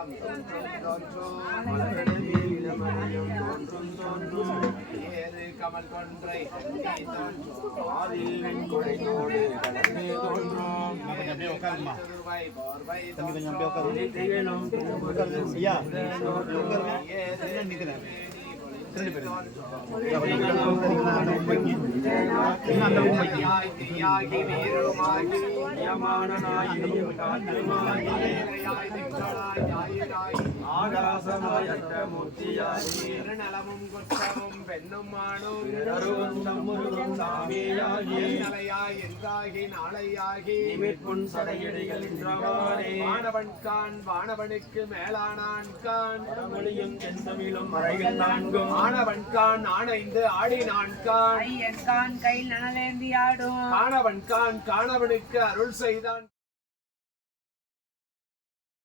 எல்லாம் தோன்றும் தோன்றும் ஏறு கமல் கொன்றை ஆதியின் கொடைத்தோடு கலந்தே தோன்றும் போர்வை நலமும் குற்றமும் பெண்ணும் ஆணும் என்றாகி நாளையாகி வானவன் கான் வானவனுக்கு மேலானான் கான் செந்தமிழும் மறைகள் நான்கும் ஆனவன் கான் ஆணைந்து ஆடினான் கான் கையில் நனலேந்தி ஆடும் காணவன் கான் காணவனுக்கு அருள் செய்தான்.